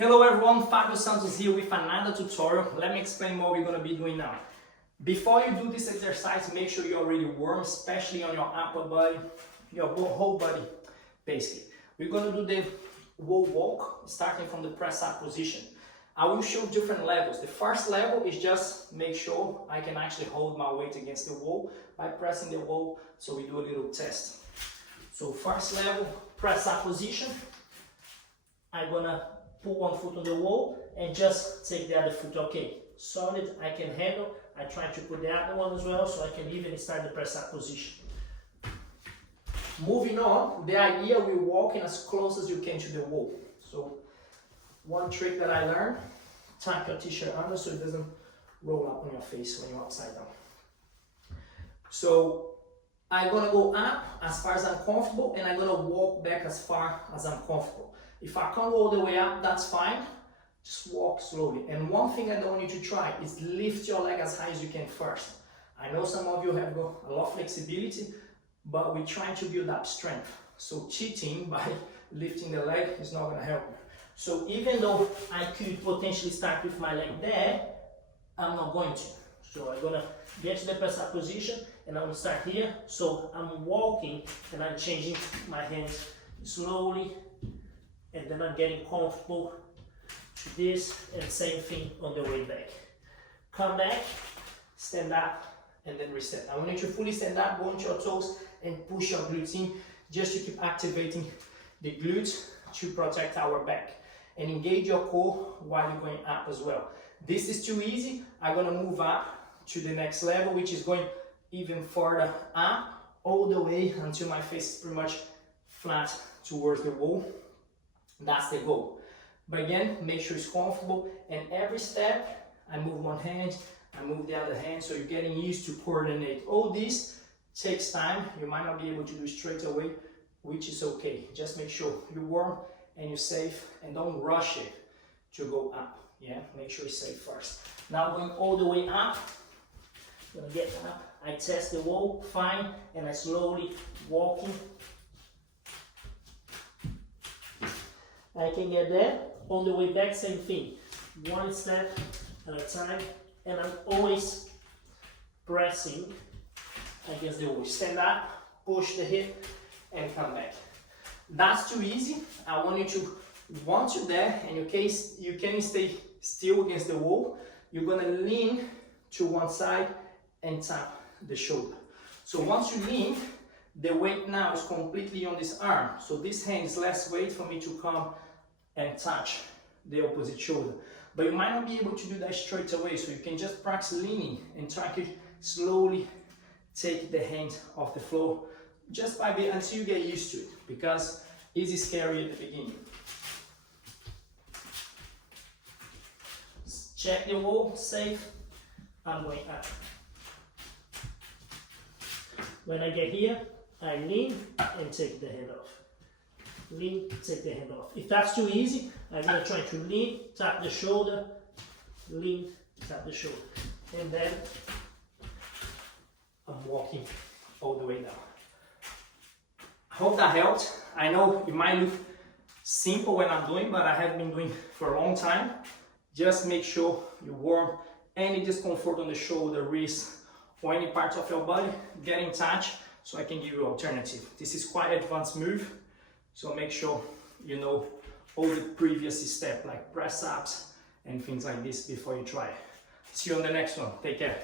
Hello everyone, Fabio Santos here with another tutorial. Let me explain what we're going to be doing now. Before you do this exercise, make sure you're really warm, especially on your upper body, your whole body, basically. We're going to do the wall walk, starting from the press up position. I will show different levels. The first level is just make sure I can actually hold my weight against the wall by pressing the wall, so we do a little test. So first level, press up position. I'm gonna put one foot on the wall and just take the other foot. Okay, solid, I can handle. I try to put the other one as well, so I can even start the press up position. Moving on, the idea we're walking as close as you can to the wall. So one trick that I learned, tuck your t-shirt under so it doesn't roll up on your face when you're upside down. So I'm gonna go up as far as I'm comfortable, and I'm gonna walk back as far as I'm comfortable. If I can't go all the way up, that's fine. Just walk slowly. And one thing I don't want you to try is lift your leg as high as you can first. I know some of you have got a lot of flexibility, but we're trying to build up strength. So cheating by lifting the leg is not gonna help you. So even though I could potentially start with my leg there, I'm not going to. So I'm gonna get to the press up position and I'm gonna start here. So I'm walking and I'm changing my hands slowly, and then I'm getting comfortable to this, and same thing on the way back. Come back, stand up, and then reset. I want you to fully stand up, go into your toes, and push your glutes in, just to keep activating the glutes to protect our back. And engage your core while you're going up as well. This is too easy. I'm gonna move up to the next level, which is going even further up, all the way until my face is pretty much flat towards the wall. That's the goal. But again, make sure it's comfortable, and every step, I move one hand, I move the other hand, so you're getting used to coordinate. All this takes time. You might not be able to do straight away, which is okay. Just make sure you're warm and you're safe, and don't rush it to go up. Yeah, make sure it's safe first. Now going all the way up, I'm gonna get up, I test the wall, fine, and I slowly walking. I can get there. On the way back, same thing. One step at a time, and I'm always pressing against the wall. Stand up, push the hip, and come back. That's too easy. I want you to, once you're there, and in case you can stay still against the wall, you're gonna lean to one side and tap the shoulder. So once you lean, the weight now is completely on this arm. So this hand is less weight for me to come and touch the opposite shoulder. But you might not be able to do that straight away, so you can just practice leaning and try to slowly take the hand off the floor just by until you get used to it, because it's scary at the beginning. Check the wall, safe, I'm going up. When I get here, I lean and take the hand off. Lean, take the hand off. If that's too easy, I'm gonna try to lean, tap the shoulder, lean, tap the shoulder. And then I'm walking all the way down. I hope that helped. I know it might look simple when I'm doing, but I have been doing for a long time. Just make sure you're warm. Any discomfort on the shoulder, wrist, or any part of your body, get in touch so I can give you an alternative. This is quite an advanced move, so make sure you know all the previous steps like press ups and things like this before you try it. See you on the next one. Take care.